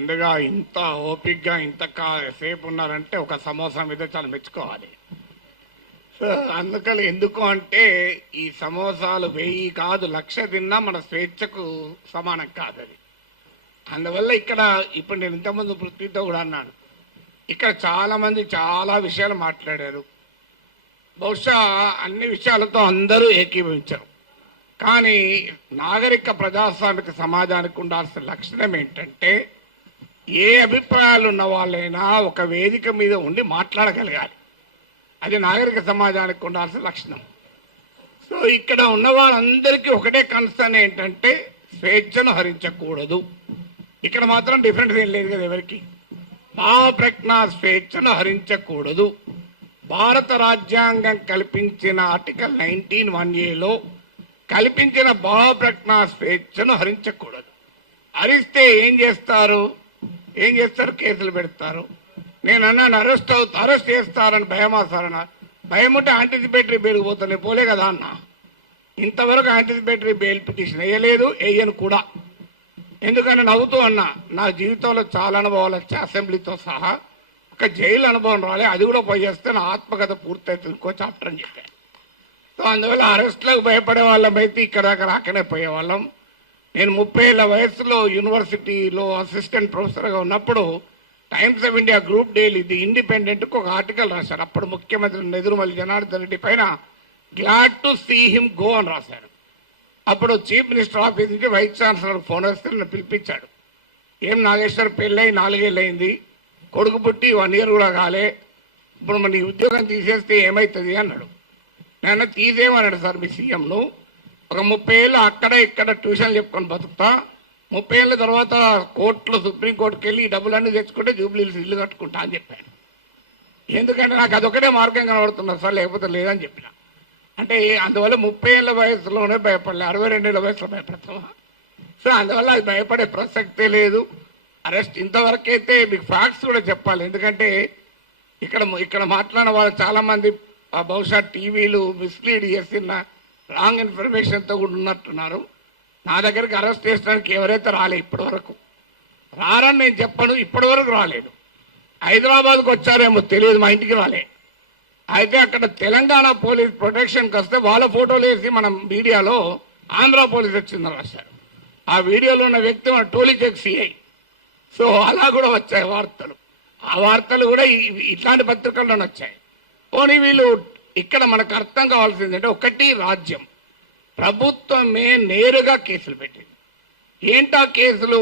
ముందుగా ఇంత ఓపిక్గా ఇంత సేపు ఉన్నారంటే ఒక సమోసా మీద చాలా మెచ్చుకోవాలి. సో అందుకని ఎందుకు అంటే ఈ సమోసాలు 1000 కాదు 1,00,000 తిన్నా మన స్వేచ్ఛకు సమానం కాదు అది. అందువల్ల ఇక్కడ ఇప్పుడు నేను ఇంతకుముందు పృథ్వీతో కూడా అన్నాను, ఇక్కడ చాలామంది చాలా విషయాలు మాట్లాడారు. బహుశా అన్ని విషయాలతో అందరూ ఏకీభవించారు. కానీ నాగరిక ప్రజాస్వామిక సమాజానికి ఉండాల్సిన లక్షణం ఏంటంటే ఏ అభిప్రాయాలు ఉన్న వాళ్ళైనా ఒక వేదిక మీద ఉండి మాట్లాడగలగాలి. అది నాగరిక సమాజానికి ఉండాల్సిన లక్షణం. సో ఇక్కడ ఉన్న వాళ్ళందరికీ ఒకటే కన్సర్న్ ఏంటంటే స్వేచ్ఛను హరించకూడదు. ఇక్కడ మాత్రం డిఫరెన్స్ ఏం లేదు కదా ఎవరికి. భావ ప్రజ్ఞా స్వేచ్ఛను హరించకూడదు. భారత రాజ్యాంగం కల్పించిన ఆర్టికల్ 19(1)(a)లో కల్పించిన భావ ప్రజ్ఞా స్వేచ్ఛను హరించకూడదు. హరిస్తే ఏం చేస్తారు? కేసులు పెడతారు. నేను అన్నాను అరెస్ట్ చేస్తారని భయమా సార్ అన్న. భయం ఉంటే యాంటిసిపేటరీ బెయిల్ పోతాను, పోలే కదా అన్న. ఇంతవరకు యాంటిసిపేటరీ బెయిల్ పిటిషన్ వేయలేదు, వేయను కూడా. ఎందుకంటే నవ్వుతూ అన్నా, నా జీవితంలో చాలా అనుభవాలు వచ్చాయి, అసెంబ్లీతో సహా. ఒక జైలు అనుభవం రాలే, అది కూడా పోయి చేస్తే నా ఆత్మకథ పూర్తయితే ఇంకో చాప్టర్ అని చెప్పాను. సో అందువల్ల అరెస్టులకు భయపడే వాళ్ళమైతే ఇక్కడ దాకా రాకనే పోయేవాళ్ళం. నేను 30 ఏళ్ల వయసులో యూనివర్సిటీలో అసిస్టెంట్ ప్రొఫెసర్గా ఉన్నప్పుడు Times of India group daily the ఇండిపెండెంట్కు ఒక ఆర్టికల్ రాశారు. అప్పుడు ముఖ్యమంత్రి నెదురుమల్లి జనార్దన్ రెడ్డి పైన glad to see him go అని రాశారు. అప్పుడు చీఫ్ మినిస్టర్ ఆఫీస్ నుంచి వైస్ ఛాన్సలర్ ఫోన్ వస్తే నన్ను పిలిపించాడు. ఏం నాగేశ్వర్ పెళ్ళై 4 ఏళ్ళు అయింది, కొడుకు పుట్టి 1 ఇయర్ కూడా కాలే, ఇప్పుడు మన ఉద్యోగం తీసేస్తే ఏమవుతుంది అన్నాడు. నేను తీసేయమన్నాడు సార్ మీ సీఎంను. ఒక 30 ఏళ్ళు అక్కడ ఇక్కడ ట్యూషన్లు చెప్పుకొని బతుకుతా, 30 ఏళ్ళ తర్వాత కోర్టులో సుప్రీంకోర్టుకి వెళ్ళి ఈ డబ్బులన్నీ తెచ్చుకుంటే జూబ్లీహిల్స్ ఇల్లు కట్టుకుంటా అని చెప్పాను. ఎందుకంటే నాకు అదొకటే మార్గం కనబడుతున్నది సార్, లేకపోతే లేదని చెప్పిన. అంటే అందువల్ల 30 ఏళ్ళ వయసులోనే భయపడలే, 62 ఏళ్ళ వయసులో భయపడతామా? సో అందువల్ల అది భయపడే ప్రసక్తే లేదు. అరెస్ట్ ఇంతవరకైతే మీకు ఫ్యాక్ట్స్ కూడా చెప్పాలి. ఎందుకంటే ఇక్కడ మాట్లాడిన వాళ్ళు చాలామంది బహుశా టీవీలు మిస్లీడ్ చేసిన రాంగ్ ఇన్ఫర్మేషన్తో కూడా ఉన్నట్టున్నారు. నా దగ్గరికి అరెస్ట్ చేసడానికి ఎవరైతే రాలే ఇప్పటి వరకు, రారని నేను చెప్పను, ఇప్పటి వరకు రాలేదు. హైదరాబాద్కు వచ్చారేమో తెలియదు, మా ఇంటికి రాలే. అయితే అక్కడ తెలంగాణ పోలీస్ ప్రొటెక్షన్కి వస్తే వాళ్ళ ఫోటోలు వేసి మనం మీడియాలో ఆంధ్ర పోలీస్ వచ్చిందని రాశారు. ఆ వీడియోలో ఉన్న వ్యక్తి మన టోలీచెక్ సిఐ. సో అలా కూడా వచ్చాయి వార్తలు. ఆ వార్తలు కూడా ఇట్లాంటి పత్రికల్లోనే వచ్చాయి. పోనీ వీళ్ళు ఇక్కడ మనకు అర్థం కావాల్సింది అంటే, ఒకటి రాజ్యం ప్రభుత్వమే నేరుగా కేసులు పెట్టింది. ఏంటా కేసులు?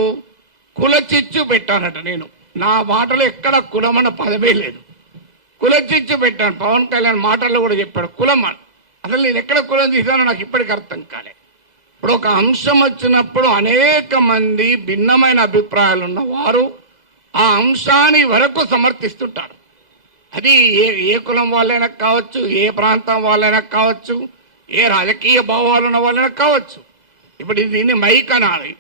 కులచిచ్చు పెట్టానట. నేను నా మాటలో ఎక్కడ కులమన్న పదమే లేదు, కులచిచ్చు పెట్టాను. పవన్ కళ్యాణ్ మాటల్లో కూడా చెప్పాడు కులం. అసలు నేను ఎక్కడ కులం తీసానో నాకు ఇప్పటికీ అర్థం కాలే. ఇప్పుడు ఒక అంశం వచ్చినప్పుడు అనేక మంది భిన్నమైన అభిప్రాయాలు ఉన్నవారు ఆ అంశాన్ని వరకు సమర్థిస్తుంటారు. అది ఏ కులం వాళ్ళైనా కావచ్చు, ఏ ప్రాంతం వాళ్ళైనా కావచ్చు, ఏ రాజకీయ భావాలు ఉన్న వాళ్ళైనా కావచ్చు. ఇప్పుడు దీన్ని మైక్ అనాలి.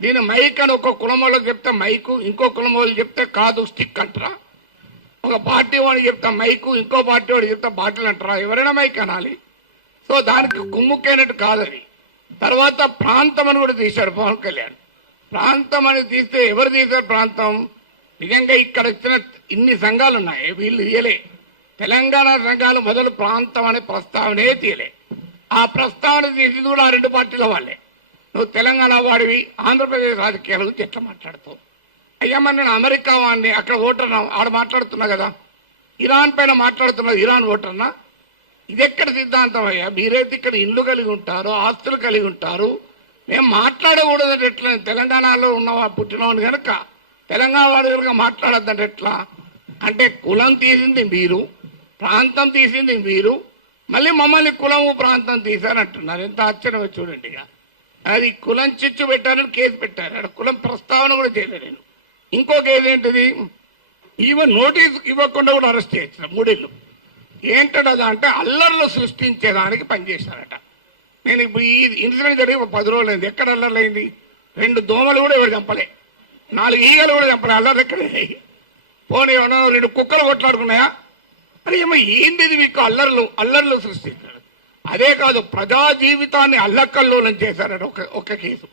దీన్ని మైక్ అని ఒక కులం వాళ్ళకి చెప్తే మైకు, ఇంకో కులం వాళ్ళు చెప్తే కాదు స్టిక్ అంటారా? ఒక పార్టీ వాడికి చెప్తా మైకు, ఇంకో పార్టీ వాడికి చెప్తే బాటిల్ అంటారా? ఎవరైనా మైక్ అనాలి. సో దానికి కుమ్ముక్కైనట్టు కాదని. తర్వాత ప్రాంతం అని కూడా తీశాడు పవన్ కళ్యాణ్. ప్రాంతం అని తీస్తే ఎవరు తీశారు ప్రాంతం? నిజంగా ఇక్కడ వచ్చిన ఇన్ని సంఘాలు ఉన్నాయి, వీళ్ళు తీయలే. తెలంగాణ సంఘాలు మొదలు ప్రాంతం అనే ప్రస్తావనే తీయలే. ఆ ప్రస్తావన తీసింది కూడా 2 పార్టీల వాళ్ళే. నువ్వు తెలంగాణ వాడివి, ఆంధ్రప్రదేశ్ రాజకీయాల గురించి ఎట్లా మాట్లాడుతావు? అయ్యమ్మ నేను అమెరికా వాడిని, అక్కడ ఓటర్నా, ఆడ మాట్లాడుతున్నా కదా. ఇరాన్ పైన మాట్లాడుతున్నా, ఇరాన్ ఓటర్నా? ఇది ఎక్కడ సిద్ధాంతం అయ్యా? మీరైతే ఇక్కడ ఇల్లు కలిగి ఉంటారు, ఆస్తులు కలిగి ఉంటారు, మేము మాట్లాడకూడదంటే ఎట్లా? తెలంగాణలో ఉన్న పుట్టినవాడిని కనుక తెలంగాణ వాడి కనుక మాట్లాడద్దంటే ఎట్లా? అంటే కులం తీసింది మీరు, ప్రాంతం తీసింది మీరు, మళ్ళీ మమ్మల్ని కులము ప్రాంతం తీశారంటున్నారు. ఎంత ఆశ్చర్యమో చూడండి. ఇక అది కులం చిచ్చు పెట్టారని కేసు పెట్టారు, అక్కడ కులం ప్రస్తావన కూడా చేయలేదు నేను. ఇంకో కేసు ఏంటిది? ఈవెన్ నోటీస్ ఇవ్వకుండా కూడా అరెస్ట్ చేయించారు 3 ఏళ్ళు. ఏంటది అంటే అల్లర్లు సృష్టించేదానికి పనిచేశారట. నేను ఇప్పుడు ఈ ఇన్సిడెంట్ జరిగి 10 రోజులు అయింది. ఎక్కడ అల్లర్లు అయింది? 2 దోమలు కూడా ఎవరు చంపలే, 4 ఈగలు కూడా చంపలే. అల్లర్లు ఎక్కడే? పోనీ 2 కుక్కలు కొట్లాడుకున్నాయా? అరే ఏమో ఏంటిది మీకు? అల్లర్లు సృష్టించారు. అదే కాదు, ప్రజా జీవితాన్ని అల్లకల్లోలం చేశారట ఒక కేసు.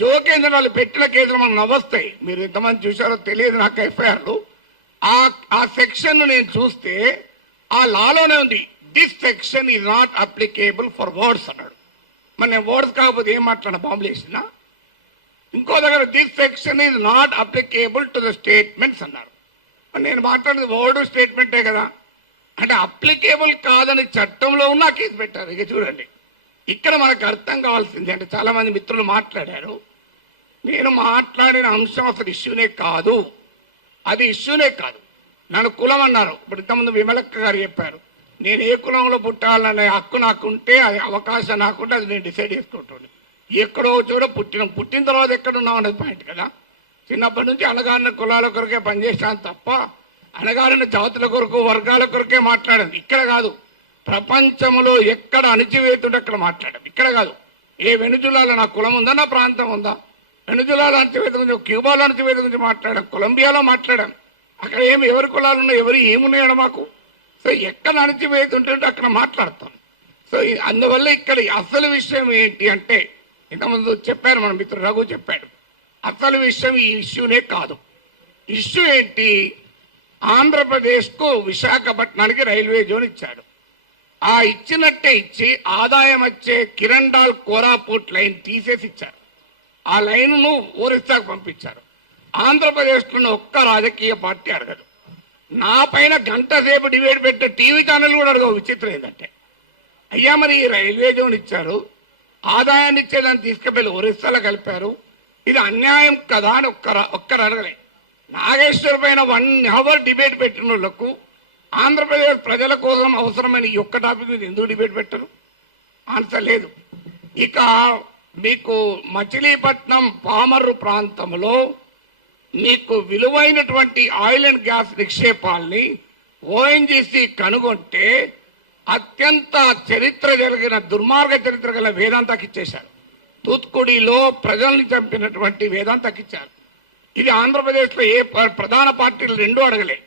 జోకేంద్ర వాళ్ళు పెట్టిన కేసులు మనకు నవ్వొస్తాయి. మీరు ఎంతమంది చూశారో తెలియదు నాకు ఎఫ్ఐఆర్లు. ఆ సెక్షన్ నేను చూస్తే ఆ లాలోనే ఉంది, this section is not applicable for words అన్నాడు. మరి నేను వర్డ్స్ కాకపోతే ఏం మాట్లాడినా బాంబులు వేసినా. ఇంకో దగ్గర this section is not applicable to the statements అన్నారు. నేను మాట్లాడేది వర్డ్ స్టేట్మెంటే కదా. అంటే అప్లికేబుల్ కాదని చట్టంలో ఉన్న కేసు పెట్టారు. ఇక చూడండి, ఇక్కడ మనకు అర్థం కావాల్సింది అంటే చాలా మంది మిత్రులు మాట్లాడారు, నేను మాట్లాడిన అంశం అసలు ఇష్యూనే కాదు, అది ఇష్యూనే కాదు. నన్ను కులం అన్నారు. ఇప్పుడు ఇంతకుముందు విమలక్క గారు చెప్పారు, నేను ఏ కులంలో పుట్టాలనే హక్కు నాకుంటే, అది అవకాశం నాకుంటే అది నేను డిసైడ్ చేసుకుంటాను. ఎక్కడో చూడ పుట్టిన తర్వాత ఎక్కడున్నాం అనేది పాయింట్ కదా. చిన్నప్పటి నుంచి అణగారిన కులాల కొరకే పనిచేసాను తప్ప అణగారిన జాతుల కొరకు వర్గాల కొరకే మాట్లాడింది. ఇక్కడ కాదు, ప్రపంచంలో ఎక్కడ అణచివేతుంటే అక్కడ మాట్లాడాం. ఇక్కడ కాదు, ఏ వెనుజులాలో నా కులం ఉందా, నా ప్రాంతం ఉందా, వెనుజులాలో అణచివేత గురించి, క్యూబాలో అణచివేత గురించి మాట్లాడాం, కొలంబియాలో మాట్లాడాం. అక్కడ ఎవరి కులాలు ఉన్నాయి, ఎవరు ఏమున్నాయో మాకు. సో ఎక్కడ అణచివేతుంటే అక్కడ మాట్లాడతాం. సో అందువల్ల ఇక్కడ అసలు విషయం ఏంటి అంటే, ఇంతకుముందు చెప్పారు మన మిత్రుడు రఘు చెప్పాడు, అసలు విషయం ఈ ఇష్యూనే కాదు. ఇష్యూ ఏంటి, ఆంధ్రప్రదేశ్కు విశాఖపట్నానికి రైల్వే జోన్ ఇచ్చాడు. ఆ ఇచ్చినట్టే ఇచ్చి ఆదాయం వచ్చే కిరండాల్ కోరాపుట్ లైన్ తీసేసి ఇచ్చారు. ఆ లైన్ను ఒరిస్సాకు పంపించారు. ఆంధ్రప్రదేశ్లో ఒక్క రాజకీయ పార్టీ అడగదు. నా పైన గంట సేపు డిబేట్ పెట్టే టీవీ ఛానల్ కూడా అడగవు. విచిత్రం ఏంటంటే, అయ్యా మరి ఈ రైల్వే జోన్ ఇచ్చారు, ఆదాయాన్ని ఇచ్చేదాన్ని తీసుకువెళ్ళి ఒరిస్సాలో కలిపారు, ఇది అన్యాయం కదా అని ఒక్కరు అడగలే. నాగేశ్వర్ పైన 1 అవర్ డిబేట్ పెట్టిన వాళ్ళకు ఆంధ్రప్రదేశ్ ప్రజల కోసం అవసరమైన ఈ ఒక్క టాపిక్ మీద ఎందుకు డిబేట్ పెట్టరు? ఆన్సర్ లేదు. ఇక మీకు మచిలీపట్నం పామర్రు ప్రాంతంలో మీకు విలువైనటువంటి ఆయిల్ అండ్ గ్యాస్ నిక్షేపాల్ని ఓఎన్జీసీ కనుగొంటే అత్యంత చరిత్ర జరిగిన దుర్మార్గ చరిత్ర గల వేదాంతకి ఇచ్చేశారు. తూత్కుడిలో ప్రజల్ని చంపినటువంటి వేదాంతకి ఇచ్చారు. ఇది ఆంధ్రప్రదేశ్లో ఏ ప్రధాన పార్టీలు రెండూ అడగలే.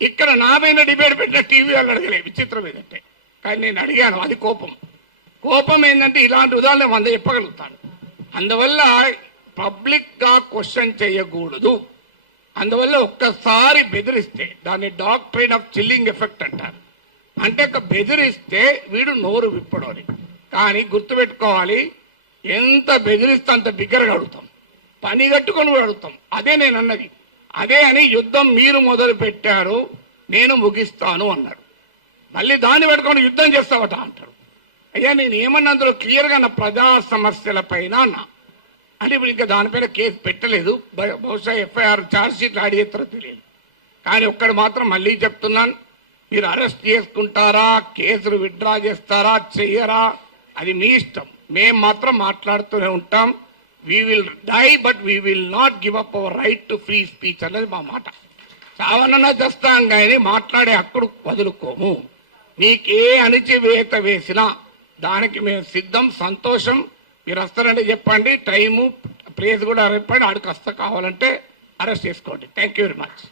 ఇక్కడ నా పైన డిబేట్ పెట్టిన టీవీ వాళ్ళు అడగలే. విచిత్రం ఏంటంటే, కానీ నేను అడిగాను, అది కోపం ఏంటంటే ఇలాంటి ఉదాహరణ 100 చెప్పగలుగుతాను. అందువల్ల పబ్లిక్ గా క్వశ్చన్ చేయకూడదు. అందువల్ల ఒక్కసారి బెదిరిస్తే దాన్ని డాక్ట్రైన్ ఆఫ్ చిల్లింగ్ ఎఫెక్ట్ అంటారు. అంటే బెదిరిస్తే వీడు నోరు విప్పడని. కానీ గుర్తుపెట్టుకోవాలి, ఎంత బెదిరిస్తే అంత బిగ్గరగా అడుగుతాం, పని కట్టుకొని అడుగుతాం. అదే నేను అన్నది. అదే అని యుద్ధం మీరు మొదలు పెట్టారు, నేను ముగిస్తాను అన్నాడు. మళ్ళీ దాన్ని పెట్టుకొని యుద్ధం చేస్తావట అంటారు. అయ్యా నేను ఏమన్నా అందులో క్లియర్గా నా ప్రజా సమస్యల పైన అన్నా. అంటే ఇప్పుడు ఇంకా దానిపైన కేసు పెట్టలేదు. బహుశా ఎఫ్ఐఆర్ ఛార్జ్ షీట్లు ఆడి చేస్తారో తెలియదు. కానీ ఒక్కడు మాత్రం మళ్ళీ చెప్తున్నాను, మీరు అరెస్ట్ చేసుకుంటారా, కేసులు విత్డ్రా చేస్తారా, చెయ్యరా, అది మీ ఇష్టం. మేము మాత్రం మాట్లాడుతూనే ఉంటాం. We will die but we will not give up our right to free speech అనేది మా మాట. చావనన్నా చేస్తాం కానీ మాట్లాడే హక్కుడు వదులుకోము. మీకే అణిచివేత వేసినా దానికి మేము సిద్ధం, సంతోషం. మీరు వస్తారంటే చెప్పండి, టైము ప్లేస్ కూడా చెప్పండి, ఆడికి వస్తా, కావాలంటే అరెస్ట్ చేసుకోండి. Thank you very much.